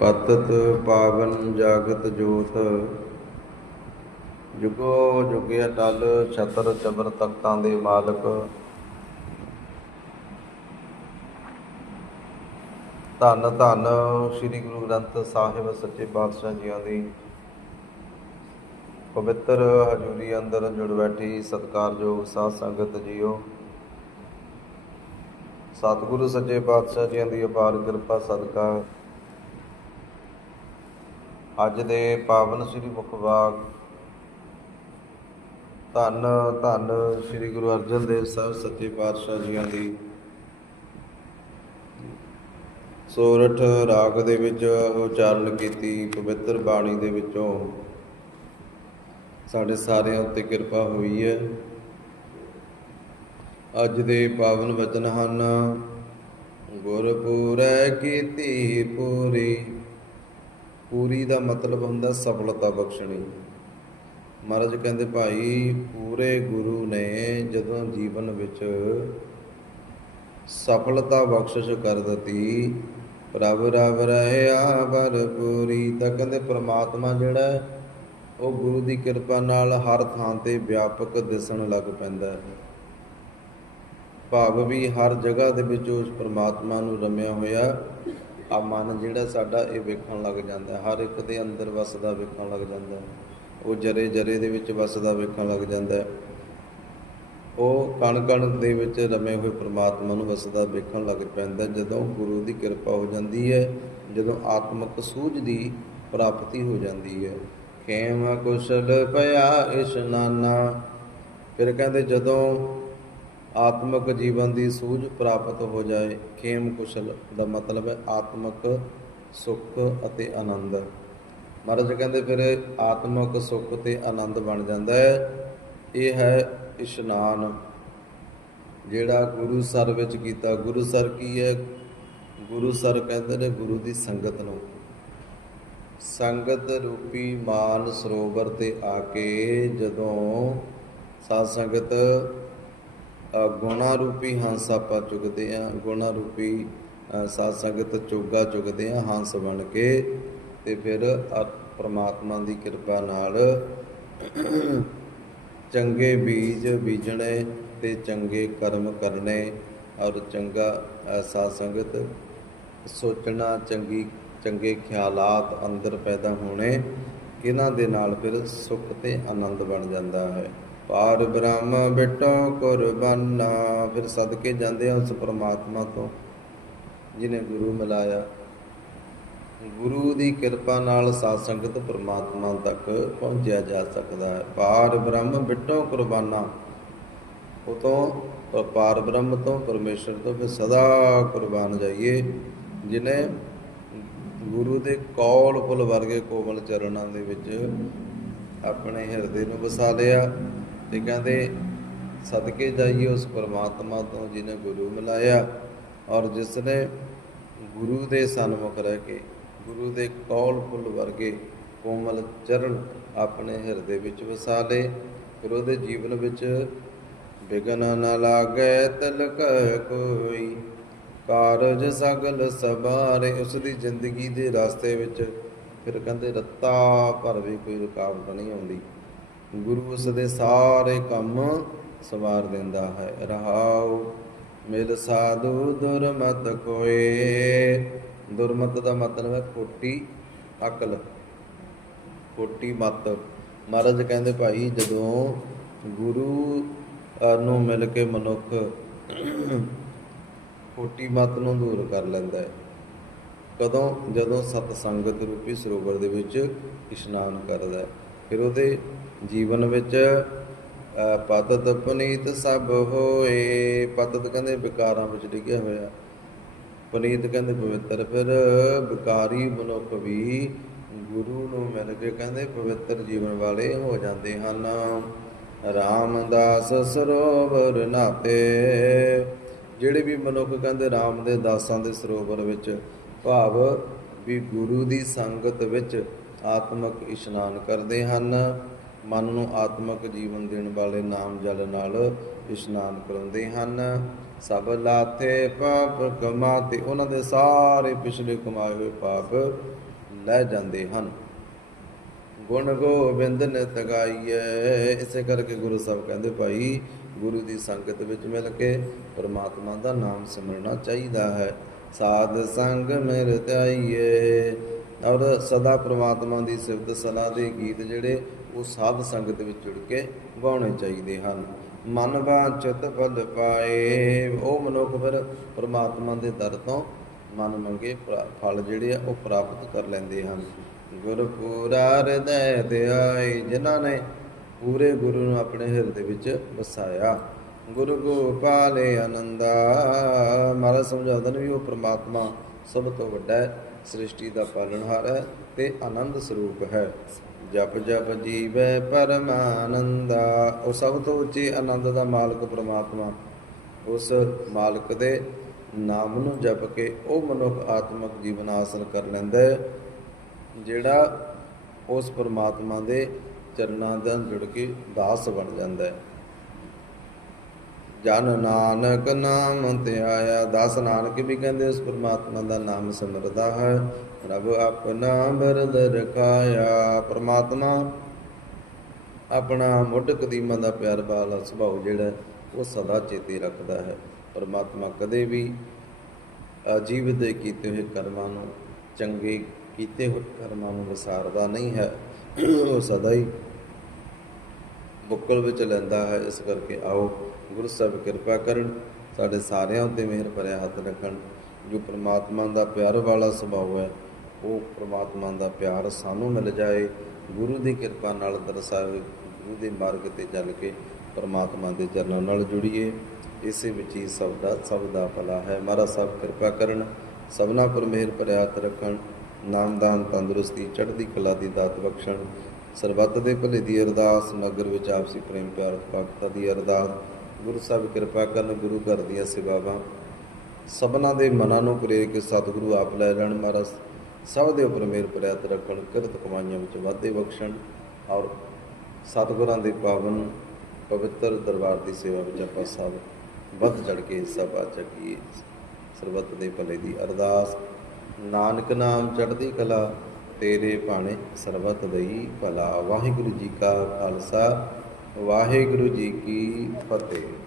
ਪਤਤ ਪਾਵਨ ਜਾਗਤ ਜੋਤ। ਜੁਗੋ ਜੁਗੇ ਅਟਲ ਛਤਰ ਚਬਰ ਤਖਤਾਂ ਦੇ ਮਾਲਕ। ਧੰਨ ਧੰਨ ਸ੍ਰੀ ਗੁਰੂ ਗ੍ਰੰਥ ਸਾਹਿਬ ਸੱਚੇ ਪਾਤਸ਼ਾਹ ਜੀਆਂ ਦੀ। ਪਵਿੱਤਰ ਹਜ਼ੂਰੀ ਅੰਦਰ ਜੁੜ ਬੈਠੀ ਸਤਿਕਾਰਯੋਗ ਸਾਧ ਸੰਗਤ ਜੀਓ। ਸਤਿਗੁਰੂ ਸੱਚੇ ਪਾਤਸ਼ਾਹ ਜੀਆਂ ਦੀ ਅਪਾਰ ਕਿਰਪਾ ਸਦਕਾ। ਅੱਜ ਦੇ ਪਾਵਨ ਸ੍ਰੀ ਮੁਖਵਾਕ ਧੰਨ ਧੰਨ ਸ੍ਰੀ ਗੁਰੂ ਅਰਜਨ ਦੇਵ ਸਾਹਿਬ ਸੱਚੇ ਪਾਤਸ਼ਾਹ ਜੀਆਂ ਦੀ। ਸੋਰਠ ਰਾਗ ਦੇ ਵਿੱਚ ਉਚਾਰਨ ਕੀਤੀ, ਪਵਿੱਤਰ ਬਾਣੀ ਦੇ ਵਿੱਚੋਂ। ਸਾਡੇ ਸਾਰਿਆਂ ਉੱਤੇ ਕਿਰਪਾ ਹੋਈ ਹੈ। ਅੱਜ ਦੇ ਪਾਵਨ ਵਚਨ ਹਨ, ਗੁਰਪੂਰੈ ਕੀਤੀ ਪੂਰੀ ਪੂਰੀ ਦਾ ਮਤਲਬ ਹੁੰਦਾ ਸਫਲਤਾ ਬਖਸ਼ਣੀ। ਮਹਾਰਾਜ ਕਹਿੰਦੇ, ਭਾਈ, ਪੂਰੇ ਗੁਰੂ ਨੇ ਜਦੋਂ ਜੀਵਨ ਵਿੱਚ ਸਫਲਤਾ ਬਖਸ਼ਿਸ਼ ਕਰ ਦਿੱਤੀ, ਪ੍ਰਭ ਰਬ ਰਹਿਆ ਭਰਪੂਰੀ ਤਾਂ ਕਹਿੰਦੇ ਪ੍ਰਮਾਤਮਾ ਜਿਹੜਾ ਉਹ ਗੁਰੂ ਦੀ ਕਿਰਪਾ ਨਾਲ ਹਰ ਥਾਂ ਤੇ ਵਿਆਪਕ ਦਿਸਣ ਲੱਗ ਪੈਂਦਾ ਹੈ। ਭਾਵ ਵੀ ਹਰ ਜਗ੍ਹਾ ਦੇ ਵਿੱਚ ਉਸ ਪ੍ਰਮਾਤਮਾ ਨੂੰ ਰਮਿਆ ਹੋਇਆ ਆ ਮਨ ਜਿਹੜਾ ਸਾਡਾ ਇਹ ਵੇਖਣ ਲੱਗ ਜਾਂਦਾ ਹਰ ਇੱਕ ਦੇ ਅੰਦਰ ਵਸਦਾ ਵੇਖਣ ਲੱਗ ਜਾਂਦਾ ਉਹ ਜਰੇ ਜਰੇ ਦੇ ਵਿੱਚ ਵਸਦਾ ਵੇਖਣ ਲੱਗ ਜਾਂਦਾ ਉਹ ਕਣ ਕਣ ਦੇ ਵਿੱਚ ਰਮੇ ਹੋਏ ਪ੍ਰਮਾਤਮਾ ਨੂੰ ਵਸਦਾ ਵੇਖਣ ਲੱਗ ਪੈਂਦਾ ਜਦੋਂ ਗੁਰੂ ਦੀ ਕਿਰਪਾ ਹੋ ਜਾਂਦੀ ਹੈ, ਜਦੋਂ ਆਤਮਿਕ ਸੂਝ ਦੀ ਪ੍ਰਾਪਤੀ ਹੋ ਜਾਂਦੀ ਹੈ। ਖੇਮ ਕੁਸ਼ਲ ਪਿਆ ਇਸ਼ਨਾਨਾ ਫਿਰ ਕਹਿੰਦੇ ਜਦੋਂ ਆਤਮਿਕ ਜੀਵਨ ਦੀ ਸੂਝ ਪ੍ਰਾਪਤ ਹੋ ਜਾਏ। ਖੇਮ ਕੁਸ਼ਲ ਦਾ ਮਤਲਬ ਹੈ ਆਤਮਿਕ ਸੁੱਖ ਅਤੇ ਆਨੰਦ। ਮਹਾਰਾਜ ਕਹਿੰਦੇ ਫਿਰ ਆਤਮਿਕ ਸੁੱਖ ਤੇ ਆਨੰਦ ਬਣ ਜਾਂਦਾ ਹੈ। ਇਹ ਹੈ ਇਸ਼ਨਾਨ। ਜਿਹੜਾ ਗੁਰੂ ਸਰ ਵਿੱਚ ਕੀਤਾ। ਗੁਰੂ ਸਰ ਕੀ ਹੈ? ਗੁਰੂ ਸਰ ਕਹਿੰਦੇ ਨੇ ਗੁਰੂ ਦੀ ਸੰਗਤ ਨੂੰ। ਸੰਗਤ ਰੂਪੀ ਮਾਨ ਸਰੋਵਰ ਤੇ ਆ ਕੇ ਜਦੋਂ ਸਾਧ ਸੰਗਤ ਗੁਣਾ ਰੂਪੀ ਹੰਸ ਆਪਾਂ ਚੁਗਦੇ ਆ ਗੁਣਾ ਰੂਪੀ ਅ, ਸਾਧ ਸੰਗਤ ਚੋਗਾ ਚੁਗਦੇ ਆ ਹੰਸ ਬਣ ਕੇ ਤੇ ਫਿਰ ਅ- ਪ੍ਰਮਾਤਮਾ ਦੀ ਕਿਰਪਾ ਨਾਲ ਚੰਗੇ ਬੀਜ ਬੀਜਣੇ ਤੇ ਚੰਗੇ ਕਰਮ ਕਰਨੇ ਔਰ ਚੰਗਾ ਅ, ਸਾਧ ਸੰਗਤ ਸੋਚਣਾ ਚੰਗੀ ਚੰਗੇ ਖਿਆਲਾਤ ਅੰਦਰ ਪੈਦਾ ਹੋਣੇ ਇਹਨਾਂ ਦੇ ਨਾਲ ਫਿਰ ਸੁੱਖ ਤੇ ਆਨੰਦ ਬਣ ਜਾਂਦਾ ਹੈ। ਪਾਰ ਬ੍ਰਹਮ ਬਿਟੋ ਕੁਰਬਾਨਾ ਫਿਰ ਸਦਕੇ ਜਾਂਦੇ ਆ ਉਸ ਪਰਮਾਤਮਾ ਤੋਂ ਜਿਨੇ ਗੁਰੂ ਮਿਲਾਇਆ। ਗੁਰੂ ਦੀ ਕਿਰਪਾ ਨਾਲ ਸਾਧ ਸੰਗਤ ਪ੍ਰਮਾਤਮਾ ਤੱਕ ਪਹੁੰਚਿਆ ਜਾ ਸਕਦਾ ਹੈ। ਪਾਰ ਬ੍ਰਹਮ ਬਿਟੋ ਕੁਰਬਾਨਾ ਉਤੋਂ ਪਾਰ ਬ੍ਰਹਮ ਤੋਂ ਪਰਮੇਸ਼ਰ ਤੋਂ ਫਿਰ ਸਦਾ ਕੁਰਬਾਨ ਜਾਈਏ ਜਿਨੇ ਗੁਰੂ ਦੇ ਕੌਲ ਫੁੱਲ ਵਰਗੇ ਕੋਮਲ ਚਰਨਾਂ ਦੇ ਵਿੱਚ ਆਪਣੇ ਹਿਰਦੇ ਨੂੰ ਵਸਾ ਲਿਆ। ਤੇ ਕਹਿੰਦੇ, ਸਦਕੇ ਜਾਈਏ ਉਸ ਪਰਮਾਤਮਾ ਤੋਂ ਜਿਨੇ ਗੁਰੂ ਮਿਲਾਇਆ ਔਰ ਜਿਸ ਨੇ ਗੁਰੂ ਦੇ ਸਨਮੁਖ ਰਹਿ ਕੇ, ਗੁਰੂ ਦੇ ਕੌਲ ਫੁੱਲ ਵਰਗੇ ਕੋਮਲ ਚਰਨ ਆਪਣੇ ਹਿਰਦੇ ਵਿੱਚ ਵਸਾ ਲਏ, ਫਿਰ ਉਹਦੇ ਜੀਵਨ ਵਿੱਚ ਵਿਗਨ ਨ ਲਾਗੈ ਤਿਲਕ ਕੋਈ। ਕਾਰਜ ਸਗਲ ਸਬਾਰੇ ਉਸ ਦੀ ਜ਼ਿੰਦਗੀ ਦੇ ਰਸਤੇ ਵਿੱਚ, ਫਿਰ ਕਹਿੰਦੇ, ਰੱਤਾ ਭਰ ਵੀ ਕੋਈ ਰੁਕਾਵਟ ਨਹੀਂ ਆਉਂਦੀ। ਗੁਰੂ ਉਸ ਦੇ ਸਾਰੇ ਕੰਮ ਸਵਾਰ ਦਿੰਦਾ ਹੈ। ਰਹਾਉ ਮਿਲ ਸਾਧੂ ਦੁਰਮਤ ਕੋਏ ਦੁਰਮਤ ਦਾ ਮਤਲਬ ਹੈ ਖੋਟੀ ਅਕਲ। ਖੋਟੀ ਮਤ। ਮਹਾਰਾਜ ਕਹਿੰਦੇ ਭਾਈ, ਜਦੋਂ ਗੁਰੂ ਨੂੰ ਮਿਲ ਕੇ ਮਨੁੱਖ ਖੋਟੀ ਮਤ ਨੂੰ ਦੂਰ ਕਰ ਲੈਂਦਾ ਹੈ, ਕਦੋਂ? ਜਦੋਂ ਸਤ ਸੰਗਤ ਰੂਪੀ ਸਰੋਵਰ ਦੇ ਵਿੱਚ ਇਸ਼ਨਾਨ ਕਰਦਾ ਹੈ। ਫਿਰ ਉਹਦੇ ਜੀਵਨ ਵਿੱਚ ਪਤਤ ਪੁਨੀਤ ਸਭ ਹੋਏ। ਪਤਤ ਕਹਿੰਦੇ ਵਿਕਾਰਾਂ ਵਿੱਚ ਡਿੱਗਿਆ ਹੋਇਆ। ਪੁਨੀਤ ਕਹਿੰਦੇ ਪਵਿੱਤਰ। ਫਿਰ ਵਿਕਾਰੀ ਮਨੁੱਖ ਵੀ ਗੁਰੂ ਨੂੰ ਮਿਲ ਕੇ ਕਹਿੰਦੇ ਪਵਿੱਤਰ ਜੀਵਨ ਵਾਲੇ ਹੋ ਜਾਂਦੇ ਹਨ। ਰਾਮਦਾਸ ਸਰੋਵਰ ਨਾਤੇ। ਜਿਹੜੇ ਵੀ ਮਨੁੱਖ ਕਹਿੰਦੇ ਰਾਮ ਦੇ ਦਾਸਾਂ ਦੇ ਸਰੋਵਰ ਵਿੱਚ, ਭਾਵ ਵੀ ਗੁਰੂ ਦੀ ਸੰਗਤ ਵਿੱਚ ਆਤਮਕ ਇਸ਼ਨਾਨ ਕਰਦੇ ਹਨ। ਮਨ ਨੂੰ ਆਤਮਕ ਜੀਵਨ ਦੇਣ ਵਾਲੇ ਨਾਮ ਜਲ ਨਾਲ ਇਸ਼ਨਾਨ ਕਰਾਉਂਦੇ ਹਨ। ਸਭ ਲਾਥੇ ਪਾਪ ਕਮਾਤੇ, ਉਹਨਾਂ ਦੇ ਸਾਰੇ ਪਿਛਲੇ ਕਮਾਏ ਹੋਏ ਪਾਪ ਲੈ ਜਾਂਦੇ ਹਨ। ਗੁਣ ਗੋਬਿੰਦ ਨੇ ਗਾਈਐ ਇਸੇ ਕਰਕੇ ਗੁਰੂ ਸਾਹਿਬ ਕਹਿੰਦੇ, ਭਾਈ, ਗੁਰੂ ਦੀ ਸੰਗਤ ਵਿੱਚ ਮਿਲ ਕੇ ਪਰਮਾਤਮਾ ਦਾ ਨਾਮ ਸਿਮਰਨਾ ਚਾਹੀਦਾ ਹੈ। ਸਾਧ ਸੰਗ ਮਿਰ ਔਰ ਸਦਾ ਪ੍ਰਮਾਤਮਾ ਦੀ ਸਿਫਤ ਸਲਾਹ ਦੇ ਗੀਤ ਜਿਹੜੇ ਉਹ ਸਾਧ ਸੰਗਤ ਵਿੱਚ ਜੁੜ ਕੇ ਗਾਉਣੇ ਚਾਹੀਦੇ ਹਨ। ਮਨ ਵਾਂਚਿਤ ਫਲ ਪਾਏ, ਉਹ ਮਨੁੱਖ ਫਿਰ ਪ੍ਰਮਾਤਮਾ ਦੇ ਦਰ ਤੋਂ ਮਨ ਮੰਗੇ ਫਲ ਜਿਹੜੇ ਆ ਉਹ ਪ੍ਰਾਪਤ ਕਰ ਲੈਂਦੇ ਹਨ। ਗੁਰਪੂਰਾ ਹਿਰਦੈ ਧਿਆਏ ਜਿਨ੍ਹਾਂ ਨੇ ਪੂਰੇ ਗੁਰੂ ਨੂੰ ਆਪਣੇ ਹਿਰਦੇ ਵਿੱਚ ਵਸਾਇਆ। ਗੁਰੂ ਗੋਪਾਲੇ ਆਨੰਦਾ, ਮਹਾਰਾਜ ਸਮਝਾਉਂਦੇ ਨੇ ਵੀ ਉਹ ਪ੍ਰਮਾਤਮਾ ਸਭ ਤੋਂ ਵੱਡਾ ਹੈ ਸ੍ਰਿਸ਼ਟੀ ਦਾ ਪਾਲਣਹਾਰ ਹੈ ਤੇ ਆਨੰਦ ਸਰੂਪ ਹੈ। ਜਪ ਜਪ ਜੀਵੈ ਪਰਮਾਨੰਦਾ। ਉਹ ਸਭ ਤੋਂ ਉੱਚੇ ਆਨੰਦ ਦਾ ਮਾਲਕ ਪ੍ਰਮਾਤਮਾ। ਉਸ ਮਾਲਕ ਦੇ ਨਾਮ ਨੂੰ ਜਪ ਕੇ ਉਹ ਮਨੁੱਖ ਆਤਮਿਕ ਜੀਵਨ ਹਾਸਲ ਕਰ ਲੈਂਦਾ ਹੈ, ਜਿਹੜਾ ਉਸ ਪਰਮਾਤਮਾ ਦੇ ਚਰਨਾਂ ਦਾ ਜੁੜ ਕੇ ਦਾਸ ਬਣ ਜਾਂਦਾ ਹੈ। ਜਨ ਨਾਨਕ ਨਾਮ ਧਿਆਇਆ ਦਾਸ ਨਾਨਕ ਵੀ ਕਹਿੰਦੇ ਉਸ ਪ੍ਰਮਾਤਮਾ ਦਾ ਨਾਮ ਸਿਮਰਦਾ ਹੈ। ਰੱਬ ਆਪਣਾ ਬਿਰਦ ਰਖਾਇਆ। ਪਰਮਾਤਮਾ ਆਪਣਾ ਮੁੱਢ ਕਦੀਮਾਂ ਦਾ ਪਿਆਰ ਵਾਲਾ ਸੁਭਾਅ ਜਿਹੜਾ ਉਹ ਸਦਾ ਚੇਤੇ ਰੱਖਦਾ ਹੈ। ਪਰਮਾਤਮਾ ਕਦੇ ਵੀ ਅਜੀਵ ਦੇ ਕੀਤੇ ਹੋਏ ਕਰਮਾਂ ਨੂੰ, ਚੰਗੇ ਕੀਤੇ ਹੋਏ ਕਰਮਾਂ ਨੂੰ ਵਿਸਾਰਦਾ ਨਹੀਂ ਹੈ। ਉਹ ਸਦਾ ਹੀ ਬੁੱਕਲ ਵਿੱਚ ਲੈਂਦਾ ਹੈ। ਇਸ ਕਰਕੇ ਆਓ ਗੁਰੂ ਸਾਹਿਬ, ਕਿਰਪਾ ਕਰਨ, ਸਾਡੇ ਸਾਰਿਆਂ ਉੱਤੇ ਮਿਹਰ ਭਰਿਆ ਹੱਥ ਰੱਖਣ। ਜੋ ਪ੍ਰਮਾਤਮਾ ਦਾ ਪਿਆਰ ਵਾਲਾ ਸੁਭਾਅ ਹੈ, ਉਹ ਪ੍ਰਮਾਤਮਾ ਦਾ ਪਿਆਰ ਸਾਨੂੰ ਮਿਲ ਜਾਏ। ਗੁਰੂ ਦੀ ਕਿਰਪਾ ਨਾਲ ਦਰਸਾਏ, ਗੁਰੂ ਦੇ ਮਾਰਗ ਤੇ ਚੱਲ ਕੇ ਪ੍ਰਮਾਤਮਾ ਦੇ ਚਰਨਾਂ ਨਾਲ ਜੁੜੀਏ। ਇਸੇ ਵਿੱਚ ਹੀ ਸਭ ਦਾ ਸਭ ਦਾ ਭਲਾ ਹੈ। ਮਹਾਰਾਜ ਸਾਹਿਬ, ਕਿਰਪਾ ਕਰਨ, ਸਭਨਾ ਪਰ ਮਿਹਰ ਭਰਿਆ ਹੱਥ ਰੱਖਣ। ਨਾਮਦਾਨ ਤੰਦਰੁਸਤੀ, ਚੜ੍ਹਦੀ ਕਲਾ ਦੀ ਦਾਤ ਬਖਸ਼ਣ। ਸਰਬੱਤ ਦੇ ਭਲੇ ਦੀ ਅਰਦਾਸ, ਨਗਰ ਵਿੱਚ ਆਪਸੀ ਪ੍ਰੇਮ ਪਿਆਰ, ਭਗਤਾਂ ਦੀ ਅਰਦਾਸ। ਗੁਰੂ ਸਾਹਿਬ ਕਿਰਪਾ ਕਰਨ ਗੁਰੂ ਘਰ ਦੀਆਂ ਸੇਵਾਵਾਂ ਸਭਨਾਂ ਦੇ ਮਨਾਂ ਨੂੰ ਪ੍ਰੇਰ ਕੇ ਸਤਿਗੁਰੂ ਆਪ ਲੈ ਲੈਣ ਮਹਾਰਾਜ। ਸਭ ਦੇ ਉੱਪਰ ਮੇਰ ਭਰਿਆ ਰੱਖਣ, ਕਿਰਤ ਕਮਾਈਆਂ ਵਿੱਚ ਵਾਧੇ ਬਖਸ਼ਣ ਔਰ ਸਤਿਗੁਰਾਂ ਦੇ ਪਾਵਨ ਪਵਿੱਤਰ ਦਰਬਾਰ ਦੀ ਸੇਵਾ ਵਿੱਚ ਆਪਾਂ ਸਭ ਵੱਧ ਚੜ ਕੇ ਹਿੱਸਾ ਪਾ ਚੱਕੀਏ। ਸਰਬੱਤ ਦੇ ਭਲੇ ਦੀ ਅਰਦਾਸ। ਨਾਨਕ ਨਾਮ ਚੜ੍ਹਦੀ ਕਲਾ, ਤੇਰੇ ਭਾਣੇ ਸਰਬੱਤ ਦਈ ਭਲਾ। ਵਾਹਿਗੁਰੂ ਜੀ ਕਾ ਖਾਲਸਾ। ਵਾਹਿਗੁਰੂ ਜੀ ਕੀ ਫਤਿਹ।